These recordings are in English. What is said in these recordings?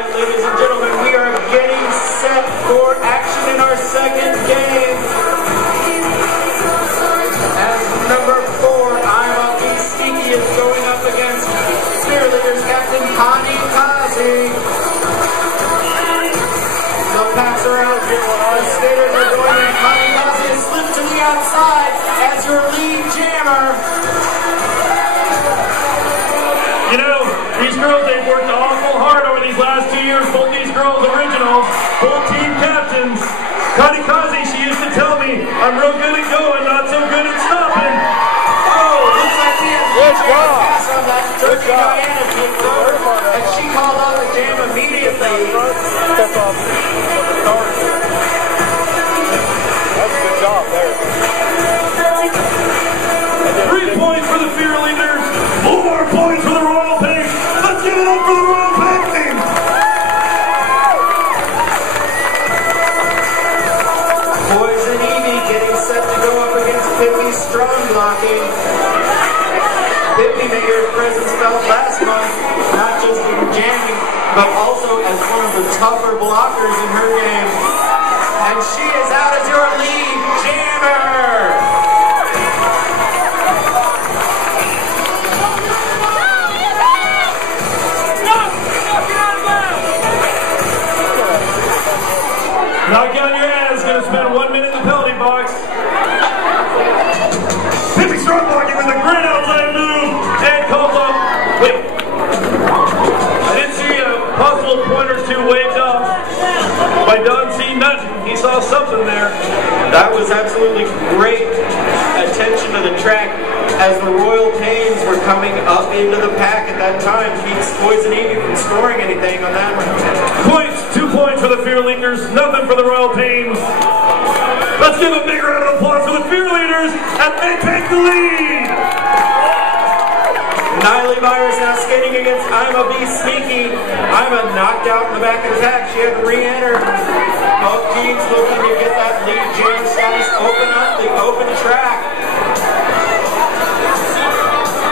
right, ladies and gentlemen, we are getting set for action in our second game. As number 4, I'm a Be Sneaky, is going up against Fearleaders captain Connie Kazi. The packs are out. The skaters are going in. Connie Kazi has slipped to the outside as your lead jammer. You know, these girls, they've worked awful hard over these last 2 years. Both these girls, originals, both team captains. Connie Kazi, she used to tell me, I'm real good at going, not so good at stopping. Oh, looks like we have good job. Pass on that. Good job. Diana kicked over, and she called out the jam immediately. Step up. That's a good job there. 3 points for the Fearleaders. 4 more points for the Royal Pinks. Let's give it up for the Royal Pinks. Poison Evie getting set to go up against Pippi Strong blocking. Pippi made her presence felt last month, not just in jamming, but also as one of the tougher blockers in her game. And she is out as your lead jammer. Knock on your ass, gonna spend 1 minute in the penalty box. Pippi Strong blocking with a great outside move and calls up. Wait. I didn't see a possible point or two waved up by Don C. Nutt. He saw something there. That was absolutely great attention to the track as the Royal Pains were coming up into the pack at that time. Keeps Poison Evie from scoring anything on that one. Points, 2 points for the Fearleaders, nothing for the Royal Pains. Let's give a big round of applause for the Fearleaders as they take the lead. Niley Byers now skating against I'm a Be Sneaky. I'm a knocked out in the back of the pack. She had to re-enter. Both teams looking to get that lead jam status, open up the open track.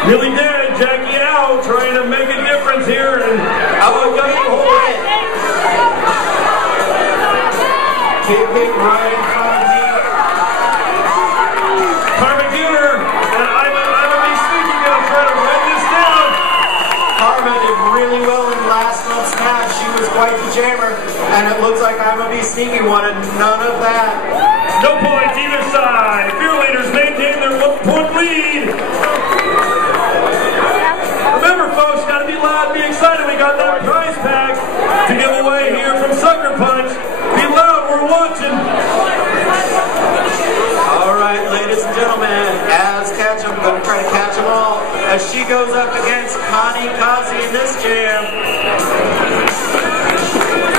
Really dead, Jackie Al trying to make a difference here. And Oh, go for it. Kick right in front of me. Carmen Gunner and I'm a Be Sneaky gonna try to run this down. Karma did really well in last month's match. She was quite the jammer, and it looks like I'm a Be Sneaky wanted none of that. No points either side. Fearleaders maintain their 1-point lead. Remember, folks, gotta be loud, be excited. We got that prize pack to give away here from Sucker Punch. Be loud, we're watching. All right, ladies and gentlemen, as catch 'em, gonna try to catch them all as she goes up against Connie Kazi in this jam.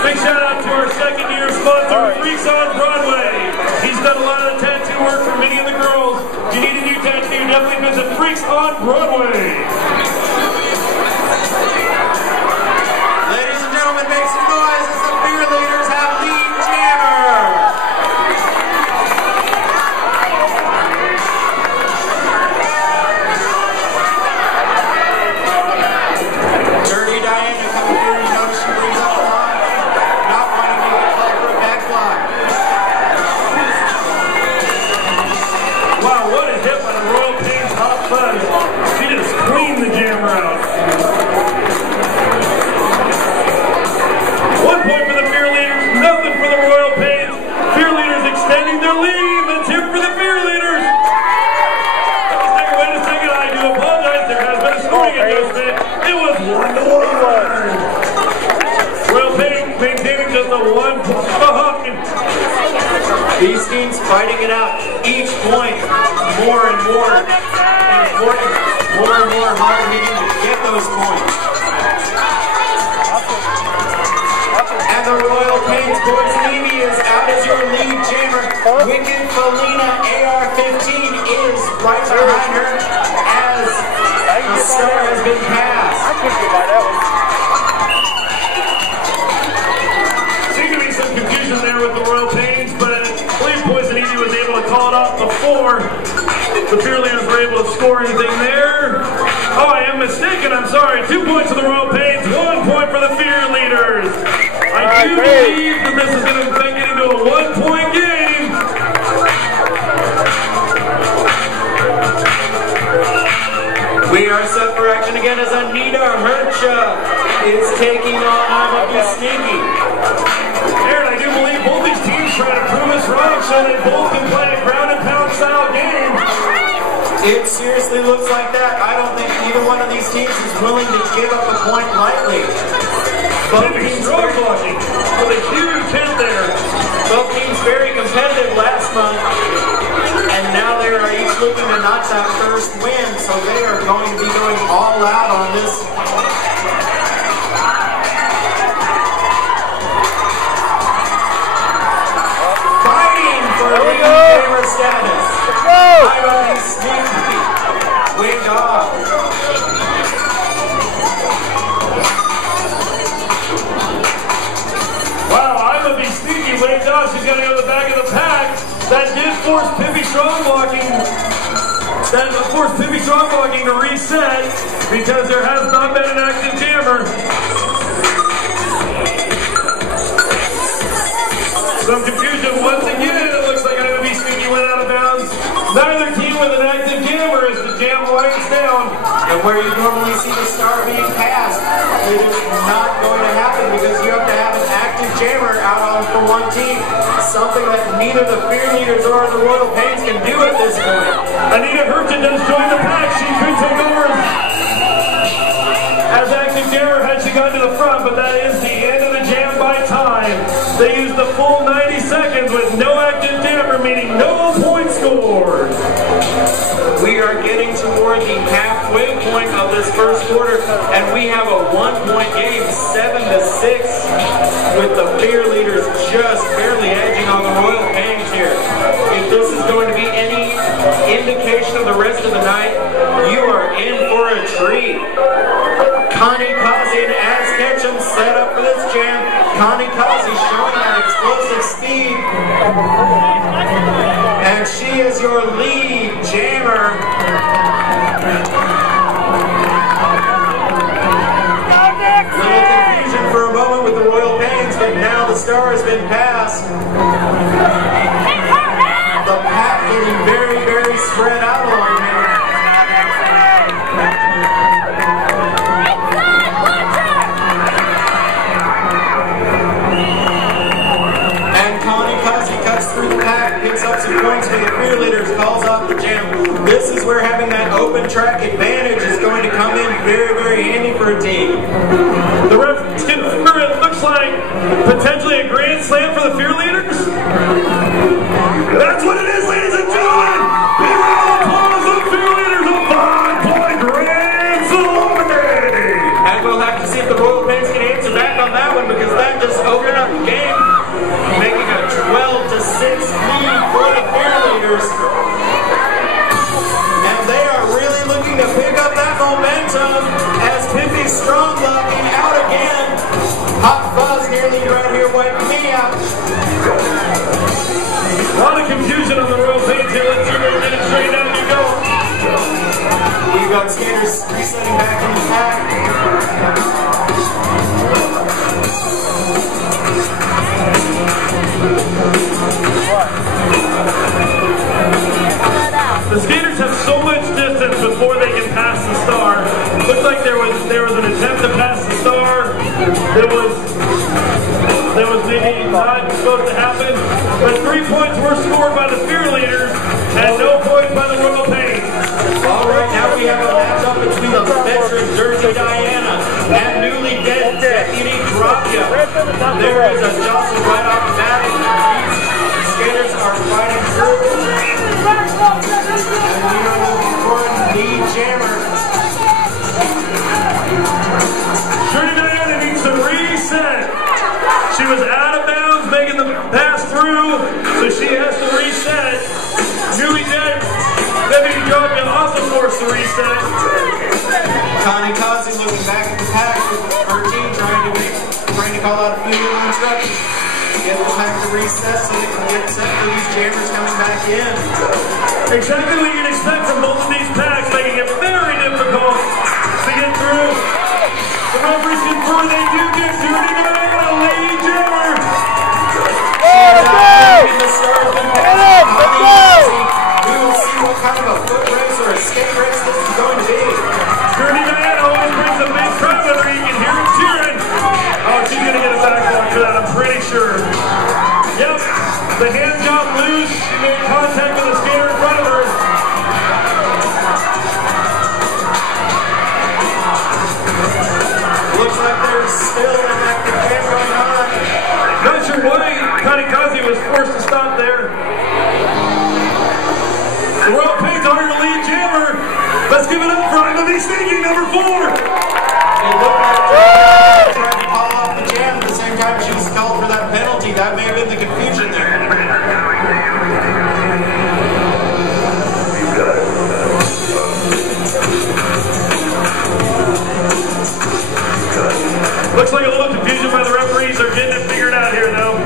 Big shout out to our second-year sponsor, Freaks on Broadway. He's done a lot of the tattoo work for many of the girls. If you need a new tattoo, definitely visit Freaks on Broadway. Ladies and gentlemen, make some noise as the Fearleaders have lead jammer. Dirty Diana coming through. You notice she brings up the line, not wanting to get called for a back block. Wow, what a hit by the Royal Pains Hot Fuzz. She just cleaned the jammer out. 1 point for the Fearleaders, nothing for the Royal Pains. Fearleaders extending their lead. Let's hear for the Fearleaders. Wait a second, I do apologize. There has been a scoring adjustment. It was 1-1. Royal Pains maintaining just a 1 point behind. These teams fighting it out. Each point more and more important, more and more hard hitting to get those points. And the Royal Pains Poison Evie is out as your lead jammer. Wicked Felina AR-15 is right behind her as the star has been passed. Seemed to be some confusion there with the Royal Pains, but I believe Poison Evie was able to call it off before the Fearleaders were able to score anything there. Oh, I am mistaken. I'm sorry. 2 points for the Royal Pains, 1 point for the Fearleaders. you believe that this is going to make it into a 1-point game? We are set for action again as Anita Hercha is taking on I'm a Sneaky. Aaron, I do believe both these teams trying to prove us wrong so they both can play a ground and pound style game. It seriously looks like that. I don't think either one of these teams is willing to give up a point lightly. Both teams strong blocking with a huge hit there. Both teams very competitive last month, and now they are each looking to notch that first win, so they are going to be going all out on this. Fighting for leading gamer status. I'm a Sneaky. Wing off. Wow, I'm a Sneaky. Wade Doss is going to go to the back of the pack. That did force Pippi strong blocking. That forced Pippi strong blocking to reset because there has not been an active jammer. Some confusion once again. It looks like I'm a Sneaky went out of bounds. Neither team with an active jammer as the jam winds down. And where you normally see the star being passed, it is not going to happen because you have to have an active jammer out on for one team. Something that neither the Fearleaders or the Royal Pains can do at this point. Anita Hercha does join the pack. She could take over as active jammer had she gone to the front, but that is the end of the jam by time. They used the full 90 seconds with no active jammer, meaning no points scored. We are getting toward the halfway point of this first quarter, and we have a 1-point game, 7-6, with the Fearleaders just barely edging on the Royal Pains here. If this is going to be any indication of the rest of the night, you are in for a treat. Connie Kazi and Az Ketchum set up for this jam. Connie Kazi showing that explosive speed. And she is your lead jammer. Little confusion for a moment with the Royal Pains, but now the star has been passed. The pack getting very, very spread out along here. Through the pack, picks up some points for the Fearleaders, calls off the jam. This is where having that open track advantage is going to come in very, very handy for a team. The ref, it looks like potentially a grand slam for the Fearleaders. That's what it is, ladies and gentlemen. Big round of applause for the Fearleaders, a 5-point grand slam. And we'll have to see if the Royal Pains can answer back on that one because that just opened up the game, making a 12-6 lead for the Fearleaders. And they are really looking to pick up that momentum as Pippi strong blocking out again. Hot Fuzz nearly right here wiping me out. A lot of confusion on the Royal Pains here. Let's see if they can get it straight out and go. We've got skaters resetting back in the pack. The skaters have so much distance before they can pass the star. Looks like there was an attempt to pass the star. That was maybe not supposed to happen. But 3 points were scored by the Fearleaders and no points by the Royal Pains. All right, now we have a matchup between the veteran Jersey Diana and newly dead Deputy Dropia. There is a jostle right off the bat. The skaters are fighting through. And we are looking for the jammer. Jersey Diana needs to reset. She was out of bounds making the pass through, so she has to reset. Newly dead Deputy Dropia also forced to reset. Connie Kazi looking back at the pack with her team trying to call out a few little instructions. Get the pack to reset so they can get set for these jammers coming back in. Exactly what you'd expect from both of these packs, making it very difficult to get through. The referees confirm they do get through. Lady Jammer like a little confusion by the referees. They're getting it figured out here, though.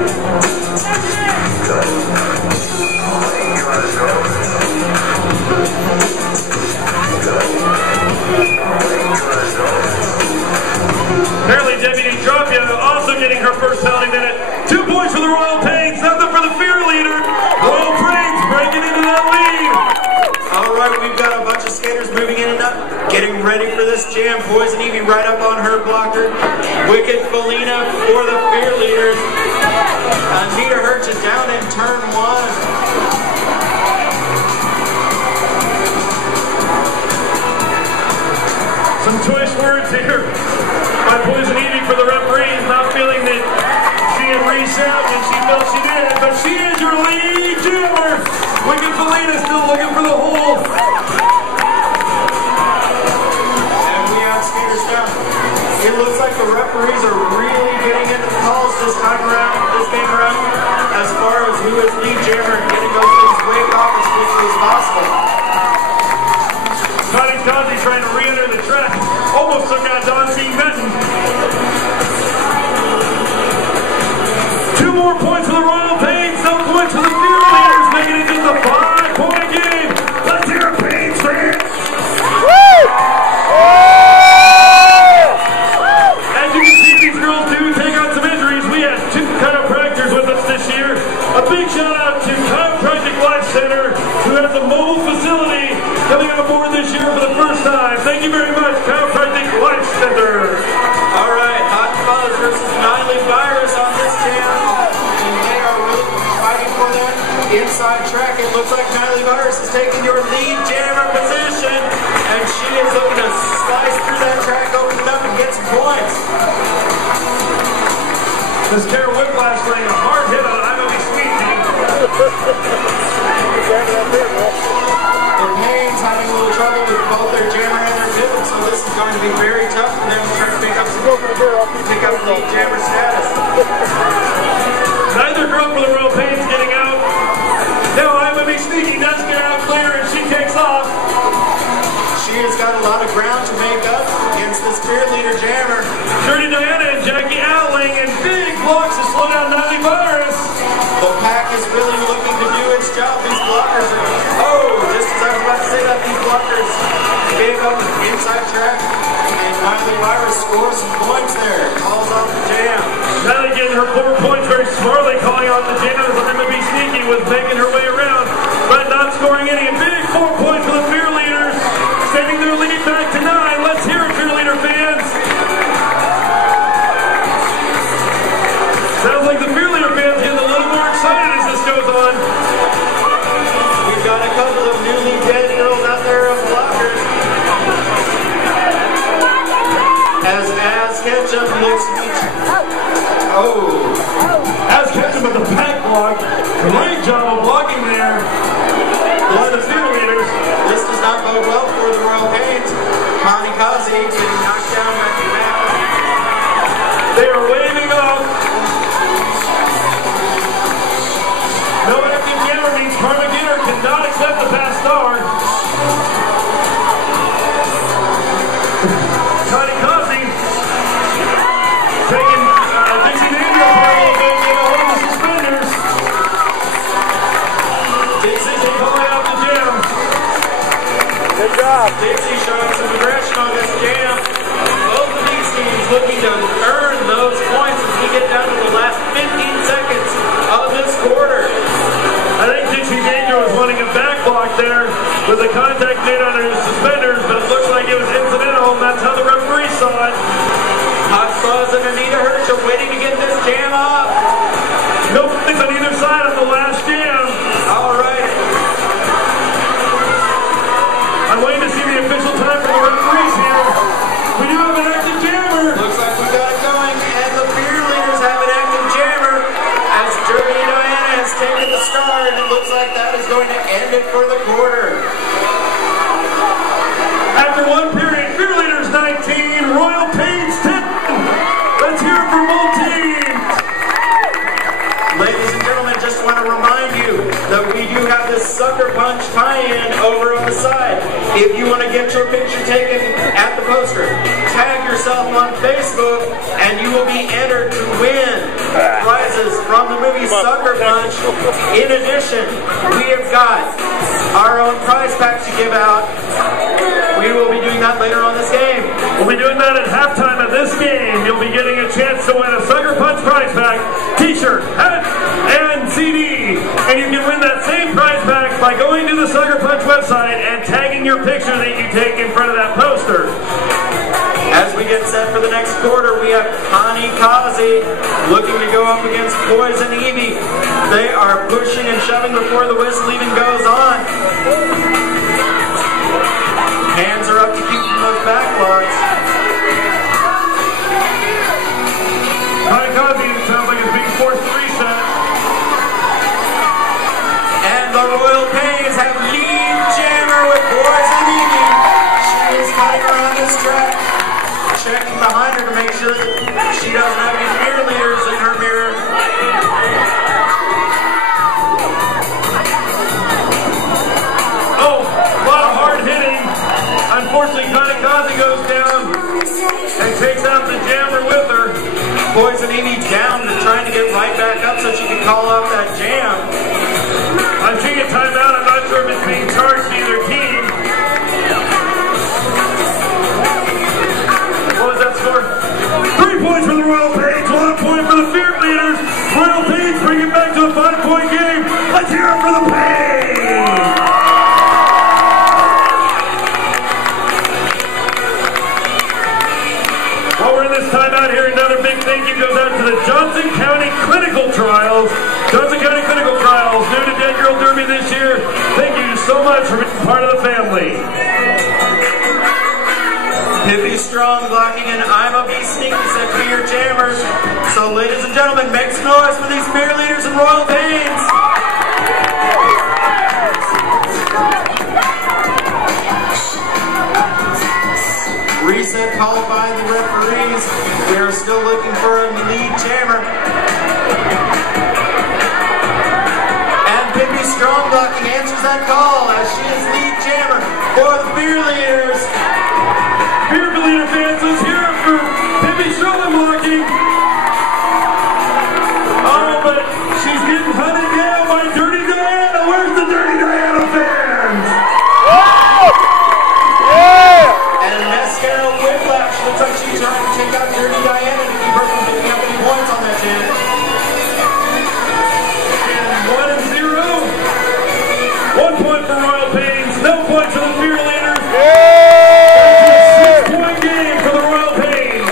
Apparently, Deputy Tropia also getting her first penalty minute. 2 points for the Royal Pains, nothing for the Fearleader. Royal Pains breaking into that lead. All right, we've got a bunch of skaters moving in and up, getting ready for this jam. Poison Evie right up on her blocker. Wicked Felina for the Fearleaders. Anita Hirsch is down in turn 1. Some choice words here by Poison Evie for the referees, not feeling that she had reset when she felt she did, but she is your lead jammer. Wicked Felina still looking for the hole. And we have skaters down. It looks like the referees are really getting into the calls this time around, this game around, as far as who is lead jammer and getting those things waved off as quickly as possible. Connie Kazi trying to re-enter the track. Almost took out Don C. Benton. 2 more points for the Royal Pains, no points for the Fearleaders, making it just a 5-point game. Let's hear it, Pains fans. As you can see, these girls do take on some injuries. We had 2 chiropractors with us this year. A big shout out to Chiropractic Life Center, who has a mobile facility coming on board this year for the first time. Thank you very much, Chiropractic Life Center. All right, Hot Fuzz versus Nightly Virus on this jam. And they are really fighting for that inside track. It looks like Nightly Virus is taking your lead jammer position. And she is looking to slice through that track, open it up, and get some points. This Kara Whiplash laying a hard hit on I'm Gonna Be Sweet. The Pains having a little trouble with both their jammer and their pivot, so this is going to be very tough for them to try to pick up lead jammer status. Neither girl for the Royal Pains getting out. Now I'm Gonna Be Sneaky does get out clear and she takes off. She has got a lot of ground to make up against this Fearleader jammer. Dirty Diana and Jackie Outling and big blocks to slow down Nightly Virus. The pack is really looking to do its job. These blockers are, just as I was about to say that, these blockers gave up the inside track, and Nightly Virus scores some points there. Calls off the jam. Natalie getting her 4 points very smartly, calling off the jam as I'm Gonna Be Sneaky was making her way around, but not scoring any. A big 4 points for the Fearleaders, extending their lead back to 9. Let's hear it, Fearleader fans. Sounds like the Fearleader fans getting a little more excited as this goes on. We've got a couple of newly dead girls out there of blockers. As Ketchup looks to be... As Ketchup with the back block. Great job of blocking there. By the Fearleaders. This does not bode well for the Royal Pains. Connie Kazi getting knocked down back to back. They are waving off. No active jammer means Carmageddon cannot accept the past star. Connie Kazi taking Dixie Daniel for a little bit, getting a hold of the suspenders. Dixie pulling out the jam. Good job. Dixie showing some aggression on this jam. Both of these teams looking to earn those points as we get down to the last 15 seconds of this quarter. I think Dixie Danger was wanting a back block there with the contact made on her suspenders, but it looks like it was incidental, and that's how the referee saw it. Hot Fuzz and Anita Hirsch are waiting to get this jam up. No points on either side of the last jam. All right. I'm waiting to see the official time for the referees here. We do have an active jammer. Looks like we got it going, and the Fearleaders have an active jammer as Dirty Diana has taken the start, and it looks like that is going to end it for the quarter. After 1 period, Fearleaders 19, Royal Pains 10. Let's hear it from both teams. Ladies and gentlemen, just want to remind you that we do have this Sucker Punch tie-in over on the side. If you want to get your picture taken at the poster, tag yourself on Facebook and you will be entered to win prizes from the movie Sucker Punch. In addition, we have got our own prize packs to give out. We will be doing that later on this game. We'll be doing that at halftime of this game. You'll be getting a chance to win a Sucker Punch prize pack, t-shirt, hat, and CD. And you can win that same prize pack by going to the Sucker Punch website and tagging your picture that you take in front of that poster. As we get set for the next quarter, we have Connie Kazi looking to go up against Poison Evie. They are pushing and shoving before the whistle even goes on. Hands are up to keep from those backlocks. Connie Kazi sounds like it's being forced to reset. And the Royal Pains have lead jammer with Poison Evie. She is cutting around this track, checking behind her to make sure that she doesn't have any Fearleaders in her mirror. Oh, a lot of hard hitting. Unfortunately, Connie Kazi goes down and takes out the jammer with her. Poison Evie down to trying to get right back up so she can call off that jam. I'm seeing a timeout. I'm not sure if it's being charged to either team. What was that score? 3 points for the Royal Pains, 1 point for the Fearleaders. Royal Pains bring it back to a 5-point game. Let's hear it for the Pains! While we're in this timeout here, another big thank you goes out to the Johnson County Clinical Trials. Johnson County Clinical Trials, new to Dead Girl Derby this year. Thank you so much for being part of the family. Pippi Strong blocking and I'm a Bee Sneaky set to be your jammers. So ladies and gentlemen, make some noise for these Fearleaders and Royal Pains. Reset called by the referees. We are still looking for a lead jammer. And Pippi Strong blocking answers that call as she is lead jammer for the Fearleaders. Fearleader fans, let's hear it for Pippi Strong blocking. Oh, but she's getting hunted down by Dirty Diana. Where's the Dirty Diana fans? And Mascara Whiplash looks like she's trying to take out Dirty Diana to keep her from picking up any points on that jam. And 1-0. 1 point for Royal Pains, no points for the Fearleaders. 6-point game for the Royal Pains.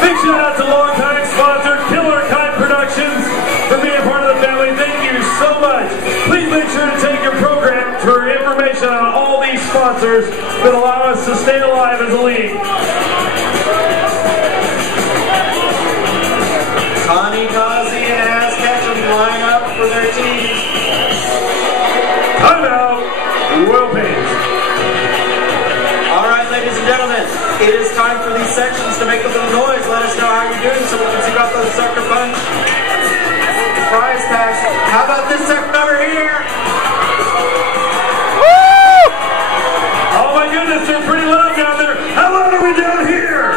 Big shout out to longtime sponsor Killer Kite Productions for being part of the family. Thank you so much. Please make sure to take your program for information on all these sponsors that allow us to stay alive as a league. Connie Kazi and Ass Ketchum line up for their teams. Timeout, Royal Pains. Alright, ladies and gentlemen, it is time for these sections to make a little noise. Let us know how you're doing so we can see about those Sucker Punch prize packs. How about this section over here? Oh my goodness, they're pretty loud down there. How loud are we down here?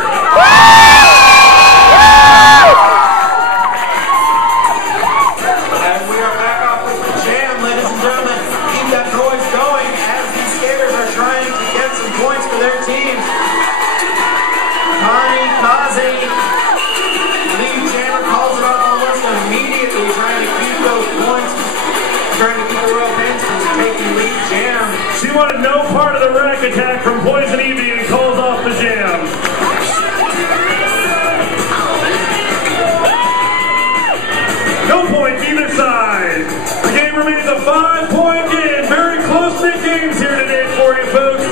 And we are back off with the jam, ladies and gentlemen. Keep that noise going as these skaters are trying to get some points for their teams. Connie Kazi, lead jammer, calls it off almost immediately, trying to keep those points, trying to keep the Royal Pains from taking lead jam. She wanted no part of the rack attack from Poison Evie and calls off the jam. No points either side. The game remains a 5-point game. Very close-knit games here today for you folks.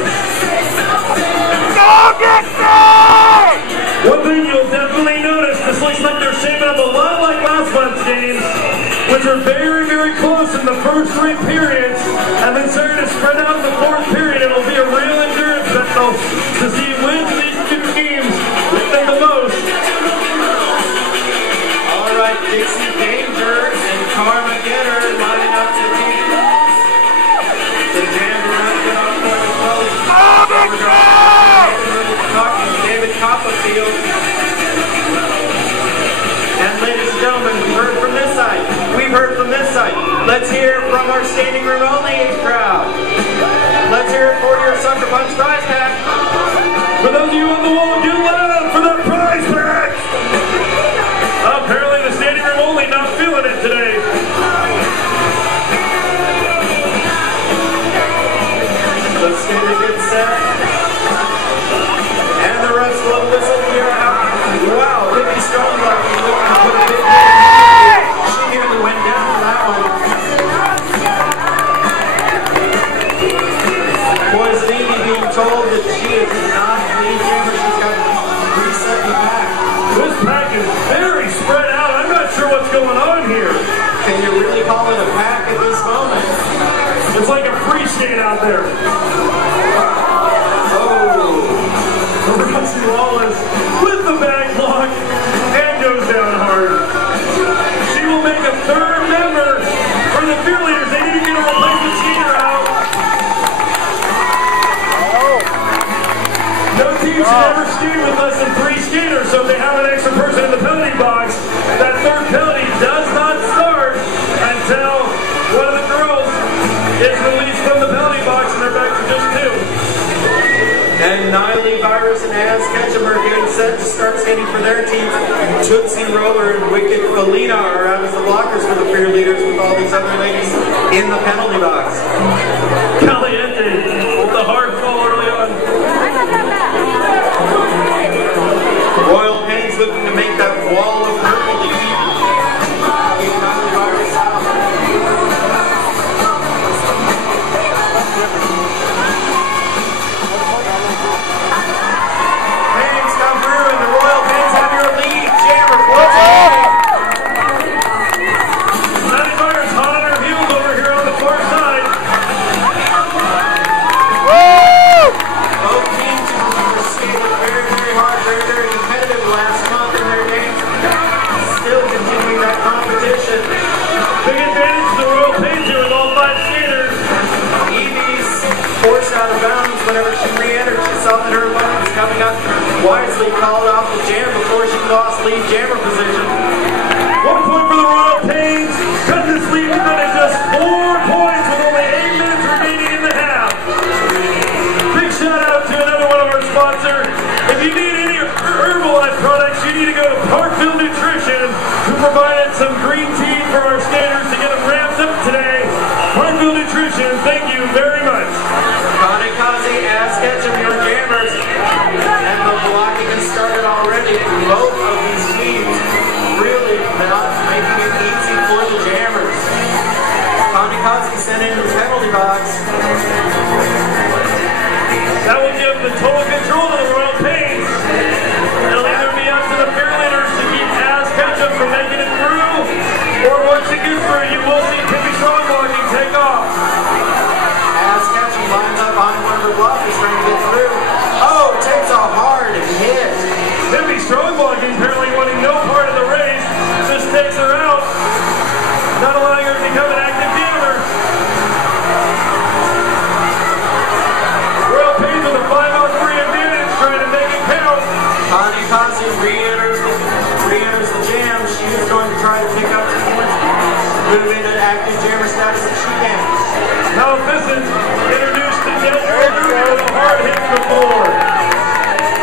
One thing you'll definitely notice, this looks like they're shaping up a lot like last month's games, which are very, very close in the first 3 periods, and then starting to spread out in the 4th period. It'll be a real endurance battle to see which of these 2 teams win the most. Alright, Dixie Danger and Karma Getter lining up to the team. The our standing room only crowd. Let's hear it for your Sucker Punch prize pack. For those of you on the wall, get loud for that prize pack! Apparently the standing room only not feeling it today. The skater gets set. And the refs blow the whistle. We are out. Wow, Whitney Stronglock looking to put a big hit in. She nearly went down for that one. Poisolini being told that she is not lead jammer. She's got to reset the back. This pack is very spread out. I'm not sure what's going on here. Can you really call it a pack at this moment? It's like a free skate out there. Roxy Wallace with the back block and goes down hard. She will make a third member for the Fearleaders. They need to get a replacement skater out. No team should ever skate with less than 3 skaters, so if they have an extra person in the penalty box, that third penalty does not start until one of the girls is released from the penalty box and they're back to just 2. And Niley, Virus, and Az Ketchum are getting set to start skating for their teams. Tootsie Roller and Wicked Felina are out as the blockers for the Fearleaders with all these other ladies in the penalty box. Caliente with the hard fall early on. Royal Pains looking to make that wall of purple to keep Niley Virus out. Whenever she re-entered, she saw that her opponent was coming up. Wisely called off the jam before she lost lead jammer position. 1 point for the Royal Pains. Cut this lead down to just 4 points with only 8 minutes remaining in the half. Big shout out to another one of our sponsors. If you need any Herbalife products, you need to go to Parkville Nutrition, who provided some green tea for our skaters to get them ramped up today. Parkville Nutrition, thank you very much. Az Ketchum, your jammers, and the blocking has started already. Both of these teams really not making it easy for the jammers. Kamikaze sent into the penalty box. That will give the total control to the Royal Pains. It'll either be up to the Fearleaders to keep Az Ketchum from making it through, or once it gets through, you will see Pippi Strongblocking take off. Az Ketchum lines up on one of her blockers trying to get through. Oh, takes a hard hit. Pippi Strongblocking apparently wanting no part of the race, just takes her out, not allowing her to become an active jammer. Royal Pains with a 5-on-3 advantage, trying to make it count. Kamikaze re-enters the jam. She is going to try to pick up some points. Move into active jammer status if she can. Now Vincent introduced to Del Porter with a hard hit to the board.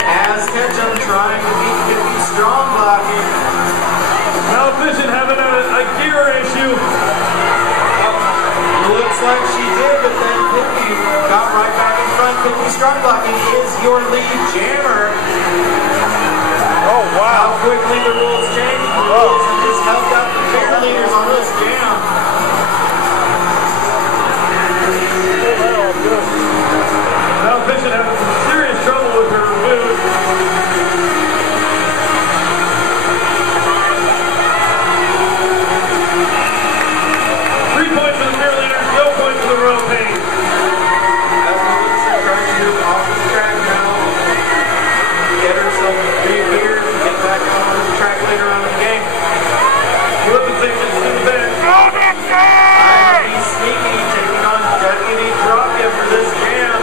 Az Ketchum trying to beat Pippi Strongblocking. Now Vincent having a gear issue. Looks like she did, but then Pippi got right back in front. Pippi Strongblocking is your lead jammer. Oh, wow. How quickly the rules change. The rules have just helped out the Fearleaders on this jam. Now Vincent having some serious trouble with her boot. 3 points for the Fearleaders, no points for the Royal Pains. As Melissa trying to move off the track now, get herself a big beer, get back on the track later on in the game. Flipping things into the bench. Ivy Sneaky taking on Deputy Dropkick for this jam.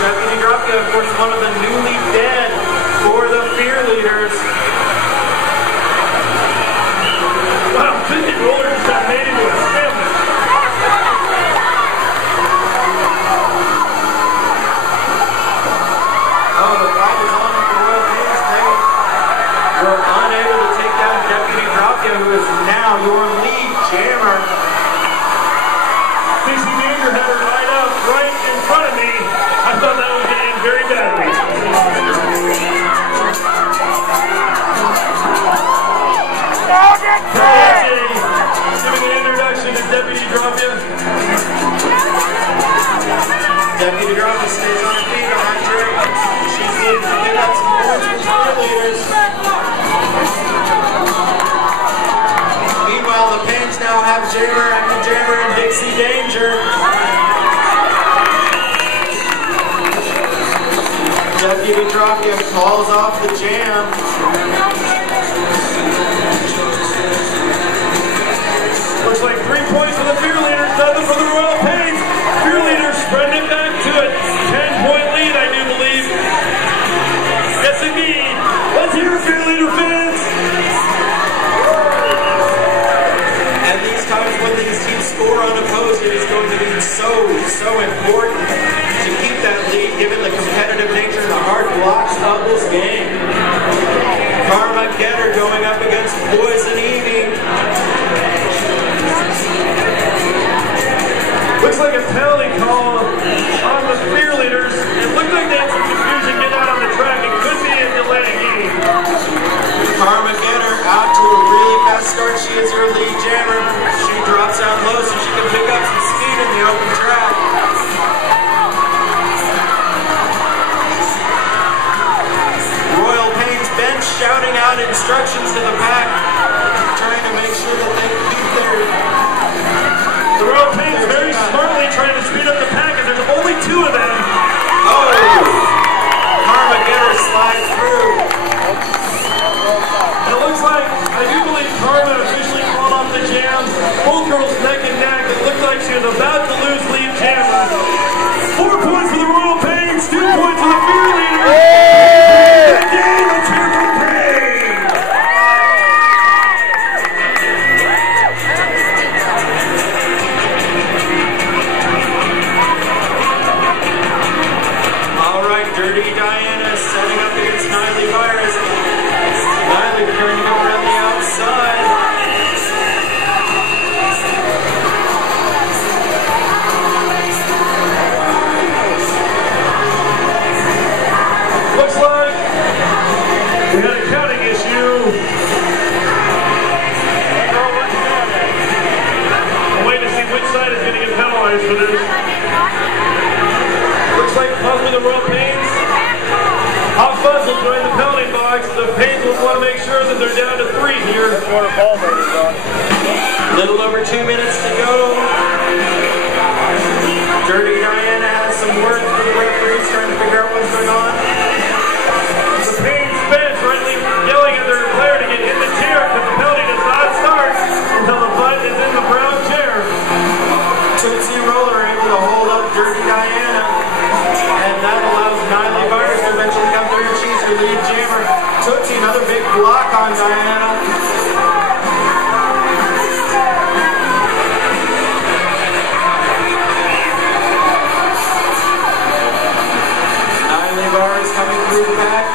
Deputy Dropkick, of course, one of the newly dead for the Fearleaders. Wow, Vincent Roller just got made into a sandwich. Drapia, who is now your lead jammer. Dixie Danger had her lined up right in front of me. I thought that was going to end very badly. Giving an introduction to Deputy Drapia. Deputy Drapia stays on her feet on that trick. She's looking to pick up some points for Fearleaders. Meanwhile, the Pains now have Jammer and Dixie Danger. Deputy Drapia calls off the jam. Looks like 3 points for the Fearleaders, nothing for the Royal Pains. Fearleaders spreading it back to a 10-point lead, I do believe. Yes, indeed. Let's hear it, Fearleader fans. And these times when these teams score unopposed, it is going to be so important to keep that lead, given the competitive nature and the hard blocks of this game. Karma Getter going up against Poison Evie. Looks like a penalty call on the Fearleaders. It looked like they had some confusion getting out on the track. It could be a delayed game. Karma Getter out to a really fast start. She is your lead jammer. She drops out low so she can pick up some speed in the open track. Royal Pains bench shouting out instructions to the pack, trying to make sure that they keep The Royal Pains very smartly trying to speed up the pack, and there's only 2 of them. Oh! Karma Getter slides through. It looks like, I do believe Karma officially called off the jam. Both girls neck and neck. It looked like she was about to lose lead jammer. 4 points for the Royal Pains, 2 points for the Fearleaders. Again, let's hear from Pains. All right, Dirty Diana setting up against Niley Virus. Niley trying to go around the outside. Looks like we had a counting issue. I'm waiting to see which side is going to get penalized for this. Looks like possibly the Royal Pains. Hot Fuzz will join the penalty box. The Pains will want to make sure that they're down to 3 here. That's where the ball maker's on. Little over 2 minutes to go. Dirty Diana has some work for the referees, trying to figure out what's going on. The Pains bench rightly yelling at their player to get in the chair because the penalty does not start until the butt is in the brown chair. Tootsie Roller able to hold up Dirty Diana, and that allows Niley Virus to eventually come through. She's your lead jammer. Tootsie, another big block on Diana. Niley Virus coming through the back.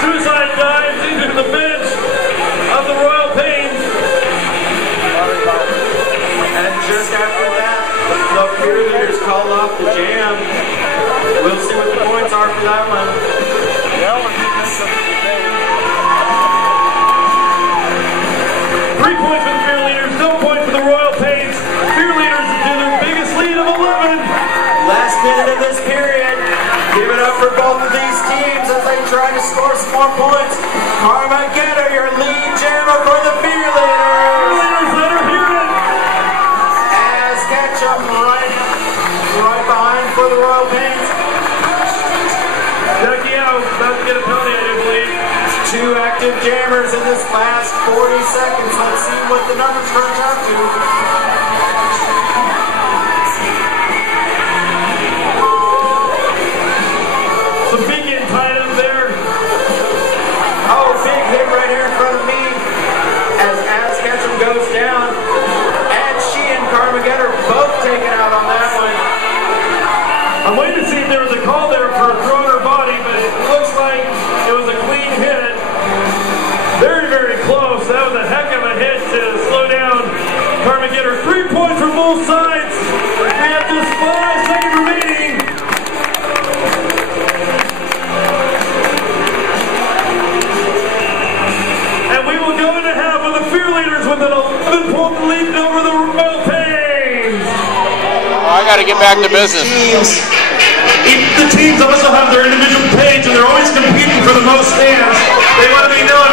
Suicide dives into the bench of the Royal Pains. And just after that, the Fearleaders call off the jam. We'll see what the points are for that one. Yeah, when he makes up the game. 3 points for the Fearleaders, no point for the Royal Pains. Fearleaders to their biggest lead of 11. Last minute of this period. Give it up for both of these teams as they try to score some more points. Karma Getter, your lead jammer for the Fearleaders. Fearleaders, let her hear it. As Ketchum right behind for the Royal Pains. Ducky out, about to get a penalty, I do believe. 2 active jammers in this last 40 seconds. Let's see what the numbers turn out to. Some big getting tied up there. Oh, big hit right here in front of me as Ketchum goes down. And she and Karma Getter both taken out on that one. I'm waiting to see if there was a call there. department getter. 3 points from both sides. We have just 5 seconds remaining. And we will go into half with the Fearleaders with an 11-point lead over the Royal Pains. I got to get back to business. The teams also have their individual page, and they're always competing for the most fans. They want to be known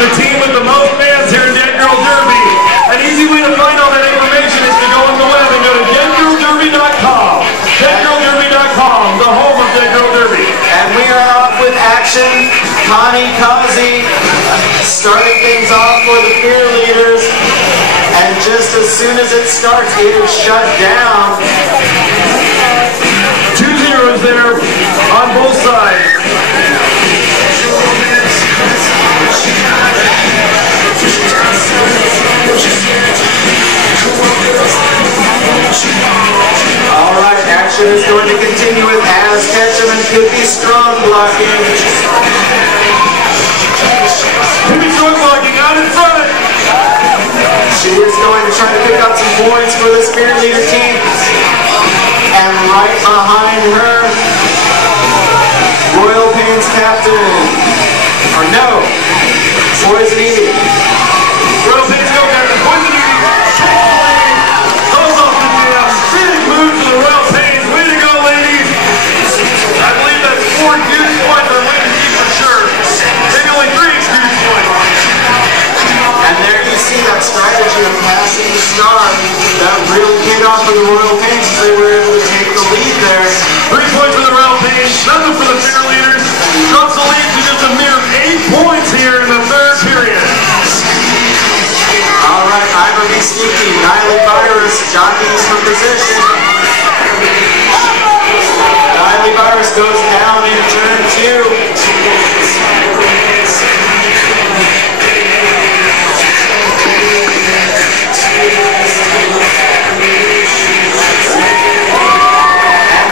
the team with the most fans here in Dead Girl Derby. An easy way to find all that information is to go on the web and go to deadgirlderby.com. Deadgirlderby.com, the home of Dead Girl Derby. And we are off with action. Connie Causey starting things off for the Fearleaders. And just as soon as it starts, it is shut down. 2-0 there on both sides. All right, action is going to continue with Az Ketchum and Pippi Strong blocking. Pippi Strong blocking out in front. She is going to try to pick up some points for this Fearleader team. And right behind her, Royal Pains captain, or no, Poison Ivy. Royal Pains go captain, Poison Ivy. Goes off the jam. Big move to the Royal Pains. Way to go, ladies. I believe that's 4 huge points on Lady G for sure. Maybe only 3 huge points. And there you see that strategy of passing the star that really paid off for the Royal Pains as they were able to take the lead there. 3 points for the Royal Pains, nothing for the Fearleaders. Drops the lead to just a mere 8 points here in the 3rd period. All right, Ivor B. Sneaky, Niley Virus, jockeys for position. Niley Virus goes down in turn 2.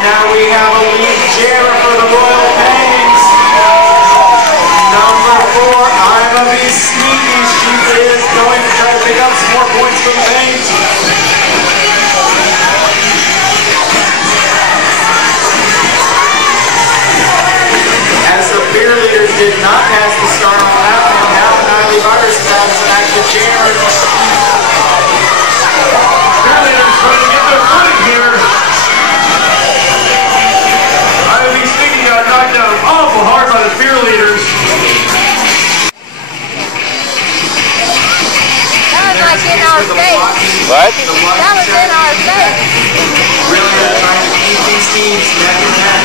Now we have a lead jammer for the Royal Pains. Number 4, Ivor B. Sneaky. She is going to try to pick up some more points from the Pains. As the Fearleaders did not pass the star on that one, now Niley Virus has an active jammer. Fearleaders trying to get their footing here. Got knocked down awful hard by the Fearleaders. That was like in our face. What? That was in our face. Really trying to keep these teams neck and neck.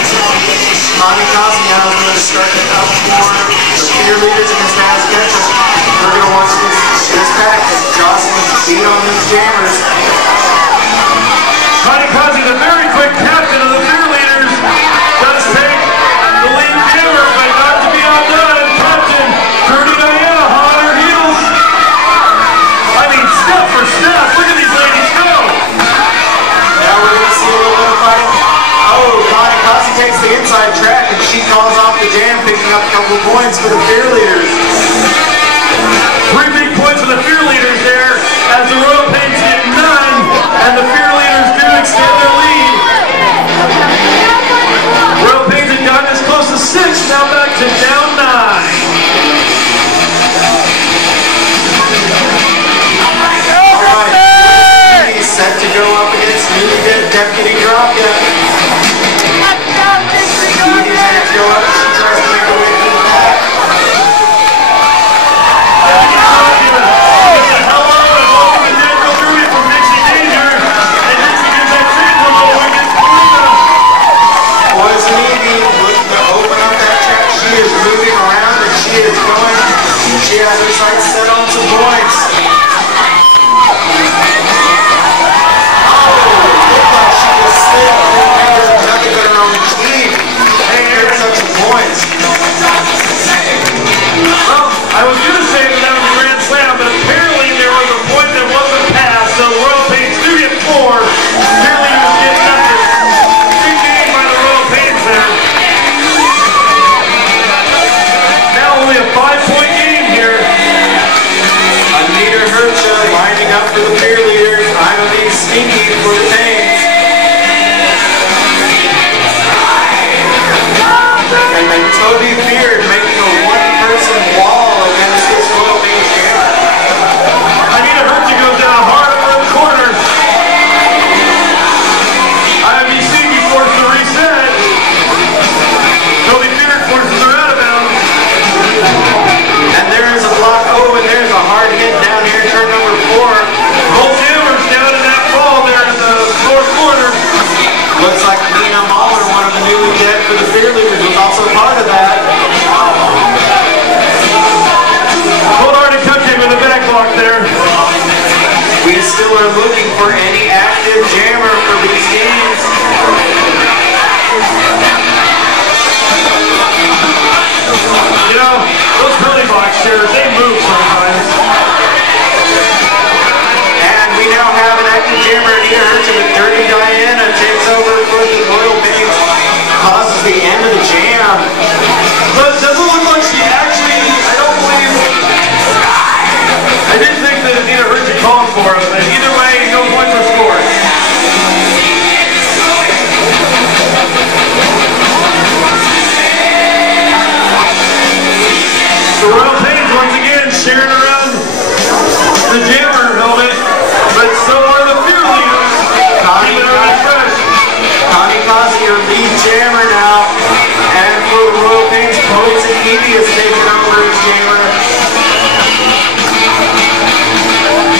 Connie Causey now is going to start it up for the Fearleaders against Az Ketchum. We're going to watch this back as Jocelyn beat on these jammers. Connie Causey, the very quick captain of the Fearleaders, does take the lead jammer, but not to be outdone. Captain Dirty Diana on her heels. I mean, step for step. Look at these ladies go. Now we're going to see a little bit of fighting. Oh, Connie Causey takes the inside track and she calls off the jam, picking up a couple points for the Fearleaders. 3 big points for the Fearleaders there, as the Royal Pains get 9, and the Fearleaders do extend their lead. Royal Pains had gotten as close to 6, now back to down 9. Alright, he's set to go up against newly dead Deputy Dropka. Stevie's set to go up, she tries to make her way through the pack. sneaky for the Pains. And then Toby Beard making a one-person wall against this Royal Pains jammer. Anita Hertz goes down hard over the corner. IMBC forced the reset. Toby Beard forces her out of bounds. And there is a block. Oh, and there's a hard hit down here in turn number 4. Both jammers down in that fall there in the fourth corner. Looks like Nina Mahler, one of the new dead for the Fearleaders, was also part of that. Cold-hearted cupcake with a back block there. We still are looking for any active jammer for these games. You know, those belly box chairs, they move sometimes. And we now have an active jammer, Anita Hertz, but Dirty Diana takes over for the Royal Pains, causes the end of the jam. But it doesn't look like she actually, I don't believe, I didn't think that Anita Hertz called for it, but either way, no points were scored. The Royal Pains once again sharing around the jammer helmet, but so are the Fearleaders. Keeping everything fresh. Connie Cosby, your lead jammer now. And for the Royal Pains, Poison Evie is taking over as jammer.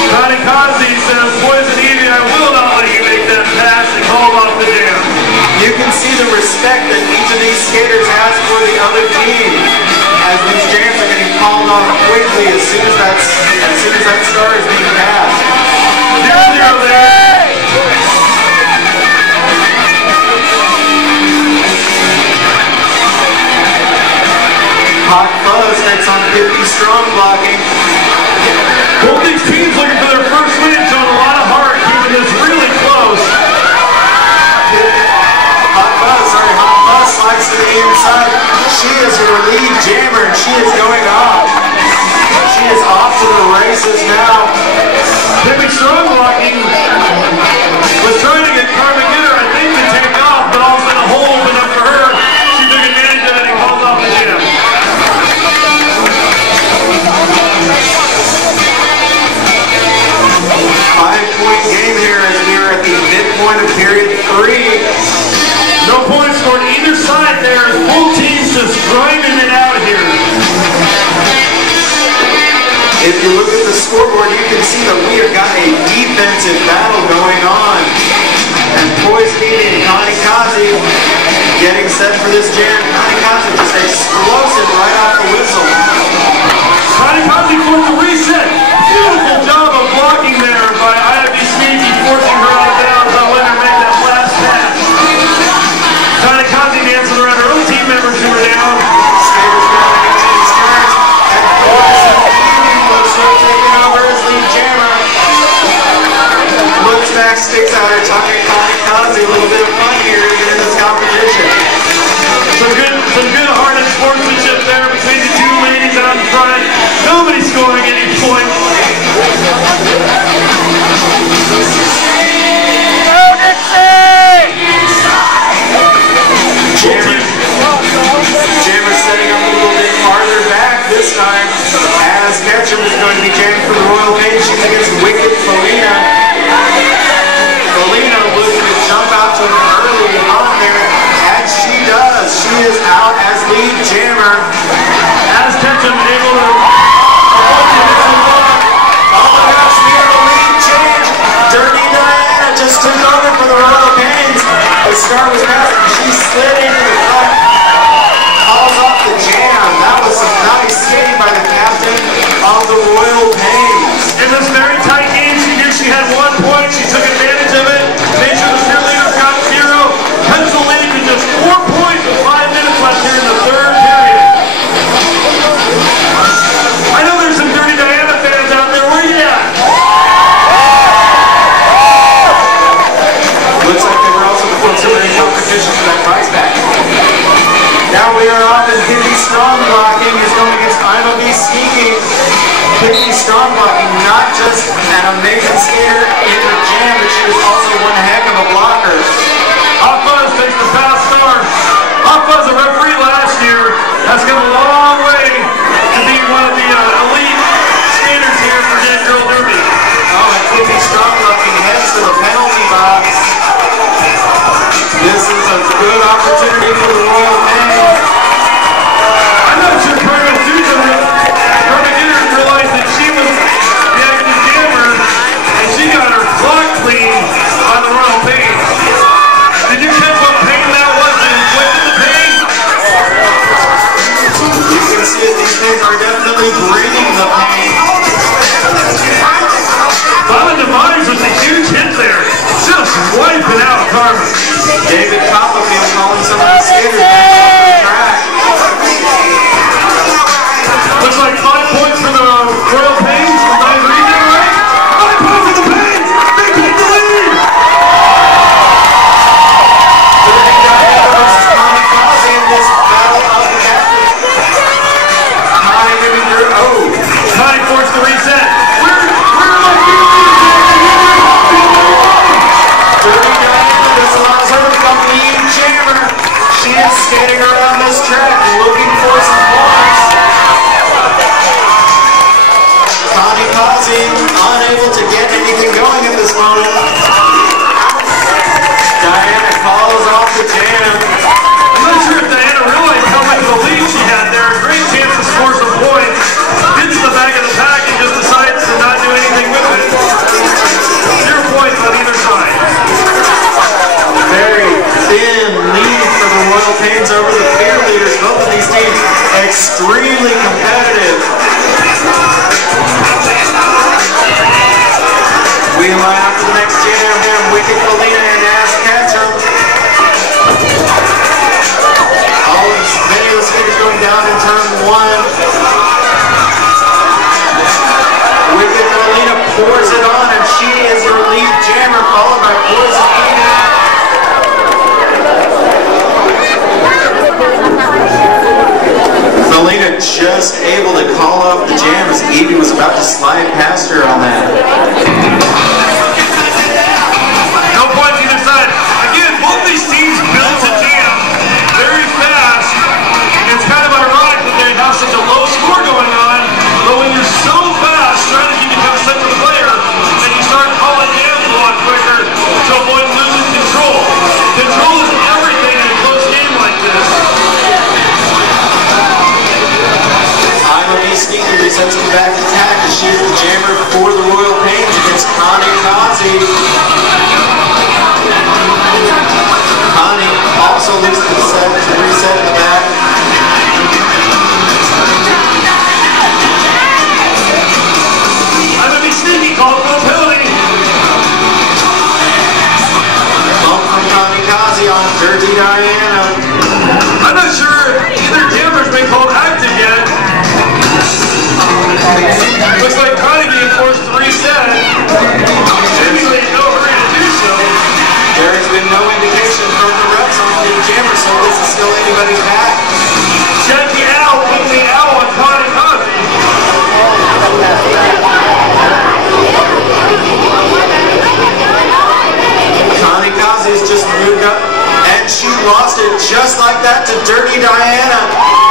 Connie Cosby says, Poison Evie, I will not let you make that pass, and called off the jam. You can see the respect that each of these skaters has for the other team, as these jams are getting called off quickly as soon as that star is being passed. 0-0 there. Hot Fuzz takes on 50 strong blocking. Both these teams looking for their first win, showing a lot of heart, keeping this really close. Hot Fuzz slides to the inside. She is your lead jammer, and she is going off. She is off to the races now. Tipping strong blocking was trying to get Carmen Gitter, I think, to take off, but all of a sudden a hole opened up for her. She took advantage of it and calls off the jam. 5-point game here as we are at the midpoint of period 3. No points scored either side there as both teams just grinding it out here. If you look at the scoreboard, you can see that we have got a defensive battle going on. And Poison Evie and Connie Cosby getting set for this jam. Connie Cosby just explosive right off the whistle. Connie Cosby for the reset. Beautiful job of blocking there by IFB Sneaky, forcing her out of bounds on letting her make that last pass. Connie Cosby dancing around her own team members who were down. Skaters grabbing into these turns. And Poison Evie looks like taking over as lead jammer. Looks back, sticks out her tongue at Connie Cosby. A little bit of fun here even in this competition. Some good hearted sportsmanship there between the two ladies out in front. Nobody scoring any points. Jammer setting up a little bit farther back this time as Ketchum is going to be jammed for the Royal Pains. She's against Wicked Felina. Felina looking to jump out to an early on there, and she does. She is out as lead jammer. As Ketchum able to Oh my gosh, we have a lead change. Dirty Diana just took over for the Royal Pains. The star was passed, and she slid into the front. Calls off the jam. That was some nice skating by the captain of the Royal Pains. in this very tight game. She had 1 point. She took advantage of it. Made sure the Fearleaders got 0. Cuts the lead to just 4 points with 5 minutes left here in the third period. I know there's some Dirty Diana fans out there. Where you at? Looks like they were also the folks who were in competition for that prize back. Now we are off and Hippie Strong blocking is going against IMB Sneaky. Hippie Strong blocking not just an amazing skater in the jam, but she was also one heck of a blocker. Hot Fuzz takes the fast start. Hot Fuzz, a referee last year, has come a long way to be one of the elite skaters here for Dead Girl Derby. Oh, and Tiffy Strong-Looking heads to the penalty box. This is a good opportunity for the Royal Pain. I'm not sure Carmen Susan realized that she was the active jammer, and she got her clock clean on the Royal Pain. Did you catch what pain that was that inflicted the pain? You can see that these things are definitely bringing the pain. Donna Devine was a huge hit there. Just wiping out Carmen. David Copperfield calling some of the skaters back on the track. Looks like 5 points for the Royal Pains. Did I read that right? 5 points for the Pains. They take the lead. Versus Connie Causey in this battle of the captains. Connie moving through. Oh, Connie forced the reset. Where are my Dirty Diana, this allows her to become lead jammer. She is skating around this track looking for some points. Connie Causey unable to get anything going at this moment. Diana calls off the jam. I'm not sure if Diana realized how much of a lead she had there. A great chance to score some points. Hits the back of the pack and just decides to not do anything with it. 0 points on either side. Very thin lead for the Royal Pains over the Fearleaders. Both of these teams extremely competitive. We line up for the next jam here. Wicked Felina and Ash Ketchum. Many of the skaters going down in turn 1. Wicked Felina pours it on, and she is your lead jammer, followed by Poison Eden. Felina just able to call off the jam as Evie was about to slide past her on that. No points either side. Again, both these teams built a jam very fast. It's kind of ironic that they have such a low score going on, but when you're so fast trying to keep it consistent to the player, then you start calling jams a lot quicker to avoid losing control. Control is everything in a close game like this. Sneaky resets the back attack as she is the jammer for the Royal Pains against Connie Causey. Connie also looks to reset in the back. I'm going to be sneaky, called for the penalty. Bump from Connie Causey on Dirty Diana. I'm not sure either jammer's been called active yet. Looks like Connie being forced to reset. Seemingly in no hurry to do so. There has been no indication from the refs on the jammer, so this is still anybody's back. Jackie Al putting the owl on Connie Causey. Connie Causey has just moved up, and she lost it just like that to Dirty Diana.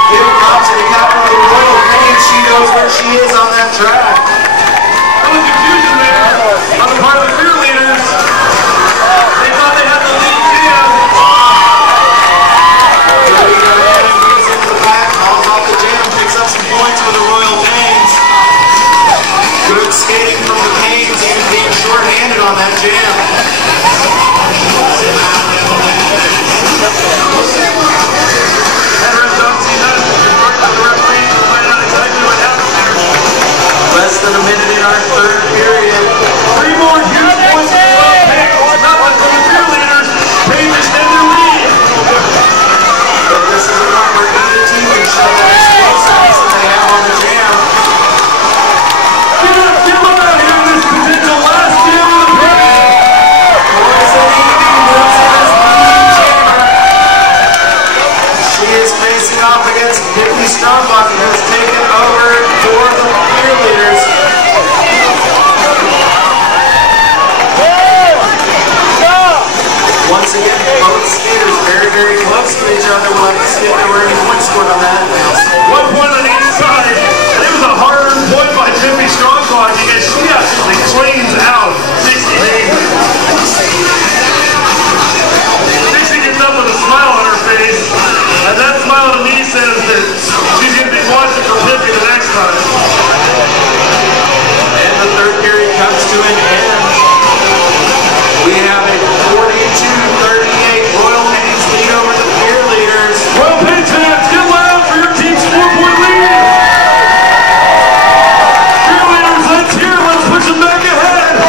Give props to the captain of the Royal Pains. She knows where she is on that track. A little confusion there on the part of the Fearleaders. They thought they had the lead jam. Dirty Diana moves into the back, calls off the jam, picks up some points for the Royal Pains. Good skating from the Pains, even being short-handed on that jam. Less than a minute in our third period. 3 more Cheerleaders out there would like to see if there were any points scored on that. 1 point on each side, and it was a hard-earned point by Tiffany Strongclaw because she actually cleans out 60 Danger. Dixie gets up with a smile on her face, and that smile to me says that she's going to be watching for Tiffany the next time. And the third period comes to an end. We have a 42-38 Royal Pains lead over the Fearleaders. Royal Pains fans, get loud for your team's 4-point lead! Fearleaders, let's hear it, let's push them back ahead!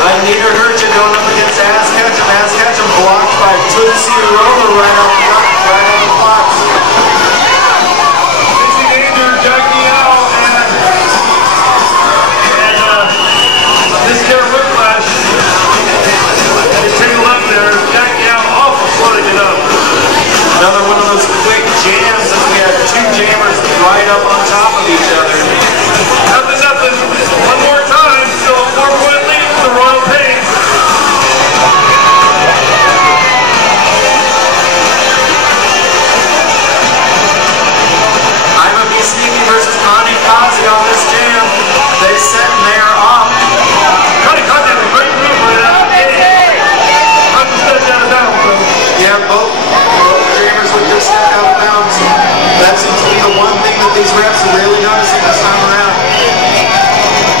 Anita Hurcha going up against Ass Ketchum. Ass Ketchum blocked by Tootsie Roller right up front, right on the box. 60 Danger, Jackie Al, and this Garrett Whiplash. You take a look there, Jackie Al awful slow to get up. Another one of those quick jams as we have two jammers right up on top of each other. Nothing. One more time, still a 4-point lead for the Royal Pains. I'm a Sneaky versus Connie Kazi on this jam. They set and they are off. Connie Kazi has a great move right out of the gate. I'm just stepped out of bounds, though. Yeah, both jammers with their step out of bounds. That seems to be the one thing that these refs are really noticing this time around.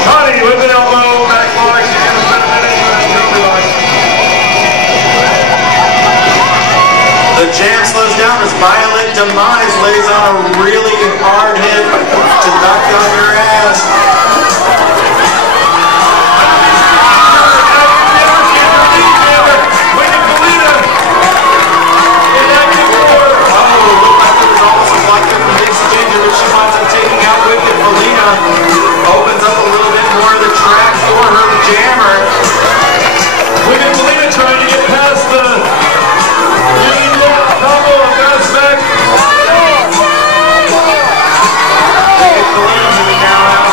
Connie with an elbow, back block, she's going to spend a minute in the penalty box. The jam slows down as Violet Demise lays on a really hard hit to knock on your ass. Opens up a little bit more of the track for her, the jammer. Wicked Melina trying to get past the combo of bounce back. Wicked Melina moving now out.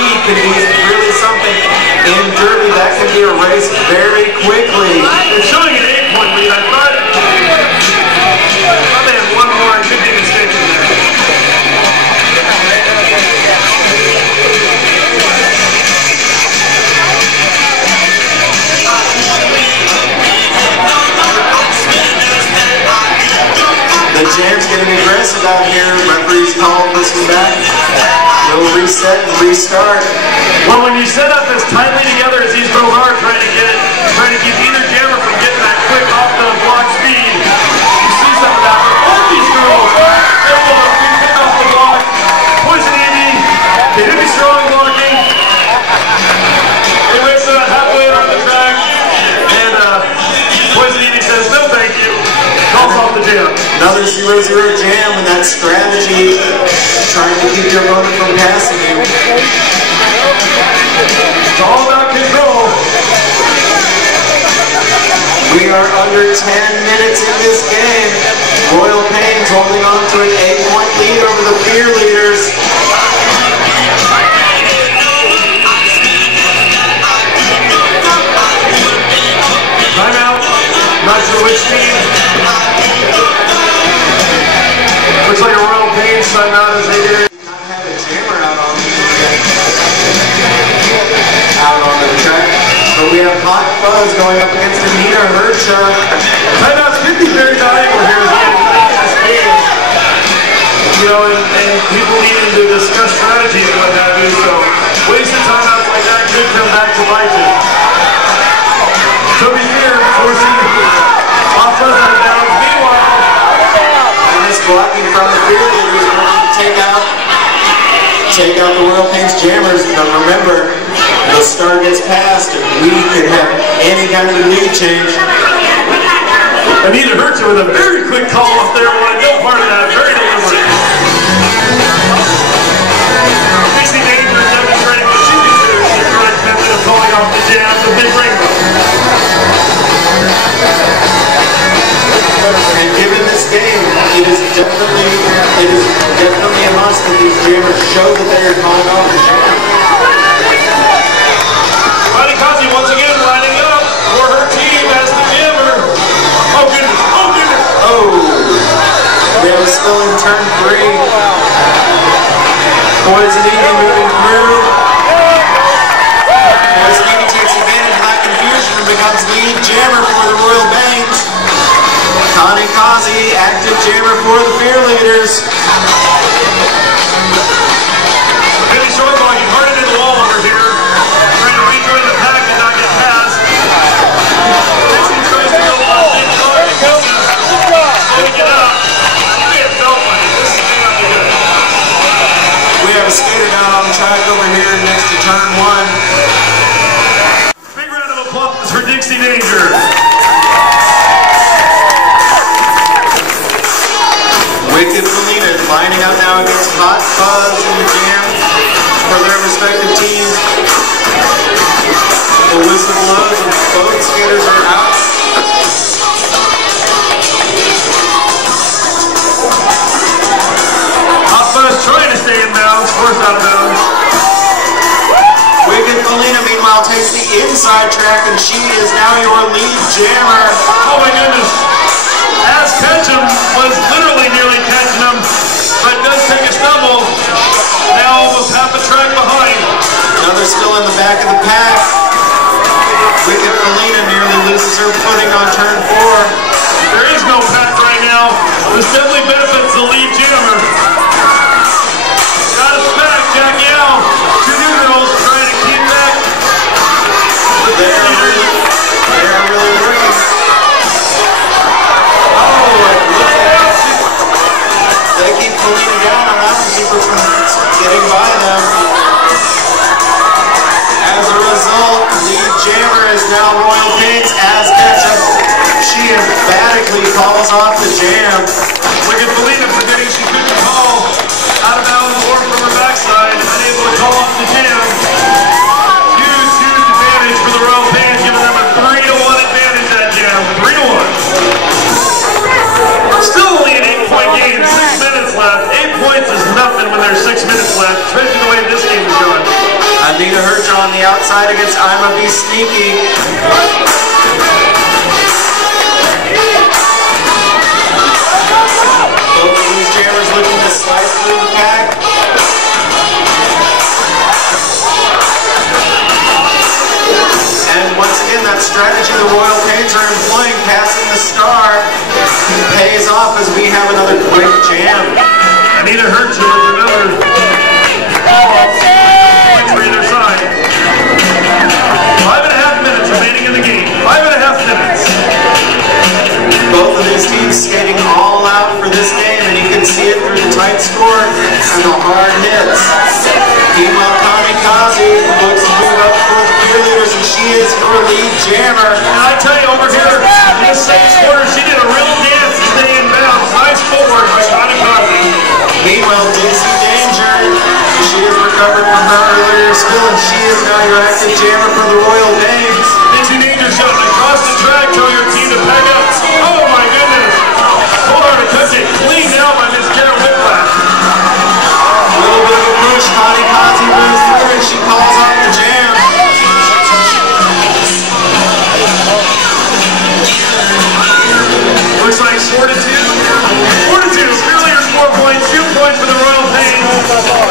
lead can be really something. In Derby, that can be erased very quickly. It's showing an 8-point lead. I thought they had one more and could be mistaken there. The Jam's getting aggressive out here. Referee's calling this one back. We'll reset and restart. Well, when you set up as tightly together as these girls are trying to keep either jammer from getting that quick off the block speed, you see some of that. But both these girls, they're able to pick off the block. Poison Ivy, they do be strong blocking. They race halfway around the track, and Poison Ivy says, no thank you. Calls off the jam. Another 0-0 jam with that strategy, trying to keep your opponent from passing you. It's all about control. We are under 10 minutes in this game. Royal Pains holding on to an 8-point lead over the Fearleaders. Timeout. Not sure which team. Looks like a Royal Pains timeout as they did. Not have a jammer out on the track. But we have Hot Fuzz going up against Anita Hercha. Timeout's 50 very valuable here as we have played this game. You know, and people needing to discuss strategy and what have you, so wasted timeouts like that could come back to bite you. Toby here forcing Hot Fuzz out of bounds. Meanwhile, blocking from the Fearleaders wanting to take out the Royal Pains jammers. But remember, the star gets passed and we could have any kind of lead change. Anita Hercha with a very quick call up there. Wanted no part of that. Very deliberate. Dixie Danger demonstrating what she can do. The correct method of calling off the jam, the big rainbow. And given this game, it is definitely a must that these jammers show that they are calling off the jam. Ronnie Kazi once again lining up for her team as the jammer. Oh goodness, oh goodness. Oh, they were still in turn 3. Poison Ivy moving through. Poison Ivy takes advantage of that confusion and becomes lead jammer for the Royal Pains. Connie Kazi, active jammer for the Fearleaders. Really short blocking, hard into the wall over here. Trying to rejoin the pack and not get past. Dixie tries to go on big guard. Slowing it up. It felt like this may not be good. We have a skater down on the track over here next to turn 1. Big round of applause for Dixie Danger. Wicked Fearleaders lining up now against Hot Fuzz in the jam for their respective teams. The whistle blows and both skaters are out. Hot Fuzz trying to stay in bounds, forced out of bounds. Wicked Fearleader meanwhile takes the inside track and she is now your lead jammer. Oh my goodness. As Ketchum was literally nearly catching him, but does take a stumble. Now almost half a track behind. Another still in the back of the pack. Wicked Fearleader nearly loses her footing on turn 4. There is no pack right now. This definitely benefits the lead jammer. Got us back, Jack Yao. 2 new girls trying to keep back. They are really working. They keep Fearleader down on that to keep her from getting by them. As a result, lead jammer is now Royal Pains as Ketchum. She emphatically calls off the jam. Wicked Fearleader forgetting she couldn't call. Out of bounds or from her backside. Unable to call off the jam. Huge advantage for the Royal Pains, giving them a 3-1 advantage that jam. 3-1. Still only an 8-point game. 6 minutes left. 8 points is nothing when there's 6 minutes left, especially the way this game is going. outside against I'ma Be Sneaky. Both of these jammers looking to slice through the pack. And once again, that strategy the Royal Pains are employing, passing the star, pays off as we have another quick jam. Anita Hertz with another points for either side. 5.5 minutes remaining in the game. 5.5 minutes. Both of these teams skating all out for this game, and you can see it through the tight score and the hard hits. Meanwhile, Kamikaze looks to move up for the Fearleaders, and she is her lead jammer. And I tell you, over here in this sixth quarter, she did a real dance to stay in bounds. Nice footwork by Kamikaze. Meanwhile, Dixie Danger, she has recovered from her earlier spill, and she is now your active jammer for the Royal Pains. Dixie Danger shot across the track, tell your team to pack up. Oh my goodness! Hold on to touch it. Cleaned out by Miss Karen Whiplash. A little bit of a push, Kamikaze moves through, and she calls off the jam. Looks like 4-2. 4-2. Fearleaders 4 points, 2 points for the Royal Pains.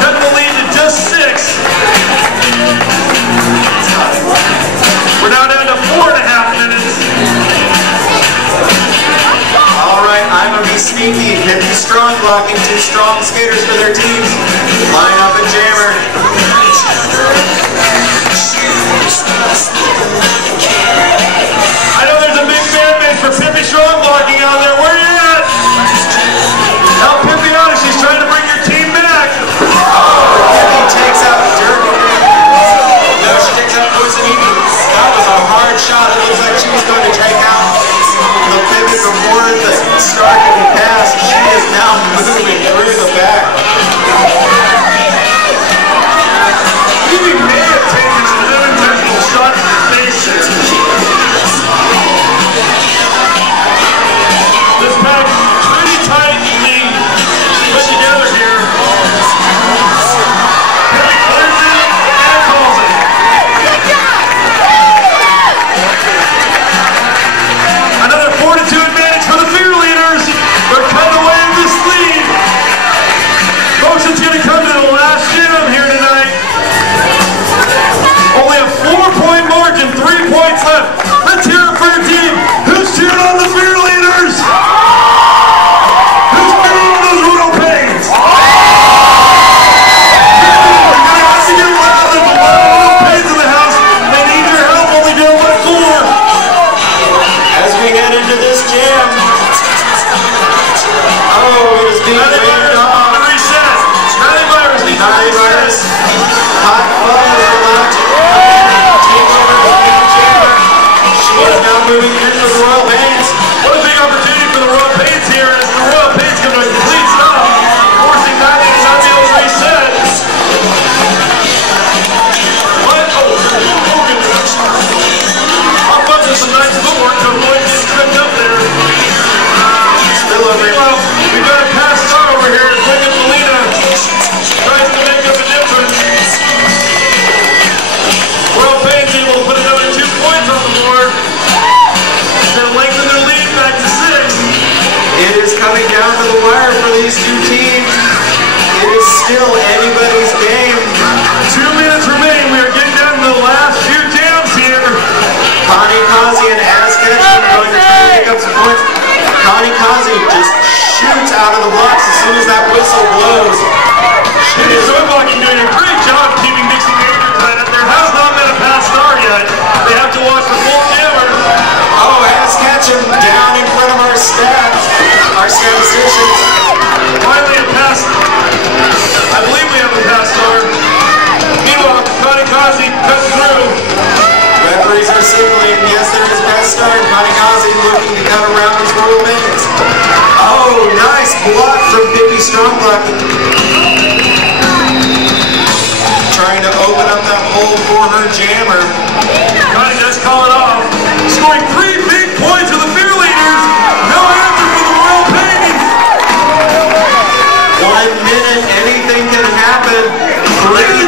Cut the lead to just 6. We're now down to 4.5 minutes. All right, I'ma Be Sneaky, 50 strong, blocking 2 strong skaters for their teams. Line up and jammer. I know there's a big fan base for Pippi Strong blocking out there. Where you at? Help Pippi out if she's trying to bring your team back. Pippi takes out Dirk. No, she takes out Poison Ivy. That was a hard shot. It looks like she was going to take out the Pippi before the star can be passed. She is now moving through the back. Ivy may have taken a little intentional shot in the face there. This pack pretty tightly put together here. Pippi clears it and calls it. Another 4-2 advantage for the Fearleaders. They're cutting away in this lead. Folks, it's going to come to the last jam here tonight. Only a 4-point margin, 3 points left. Let's hear it for your team. Who's cheering on the Fearleaders? Who's cheering on those Royal Pains? You're going to have to get loud. There's a lot of Royal Pains in the house. They need your help only doing what for. As we head into this jam. Oh, it is being waved off. Reset. Natty Virus needs to reset. Hot Fuzz is allowed to come in and take over the lead jammer. She is now moving into the Royal Pains. What a big opportunity for the Royal Pains here as the Royal Pains come to a complete stop, forcing Natty to not be able to reset. What? Oh, goodness. Hot Fuzz has some nice footwork to avoid getting tripped up there. Still over. Meanwhile, we've got a pass star over here as Wicked Felina tries to make up a difference. Royal Pains able to put another 2 points on the board. They'll lengthen their lead back to 6. It is coming down to the wire for these two teams. It is still anybody's game. 2 minutes remain. We are getting down to the last few jams here. Kamikaze and Aztec are going to try to pick up some points. Kamikaze just shoots out of the blocks as soon as that whistle blows. Pippi Strong doing a great job keeping Dixie Danger tied up. There has not been a pass star yet. They have to watch the full jammer. Oh, Aztec down in front of our stats, our statisticians. Finally a pass. I believe we have a pass star. Meanwhile, Kamikaze cut through. Referees are signaling, yes, there is pass star, and Kamikaze looking to cut around his Royal Pains. Oh, nice block from Pippi Strong blocking. Trying to open up that hole for her jammer. Connie does call it off. Scoring 3 big points for the Fearleaders. No answer for the Royal Pains. 1 minute, anything can happen. 3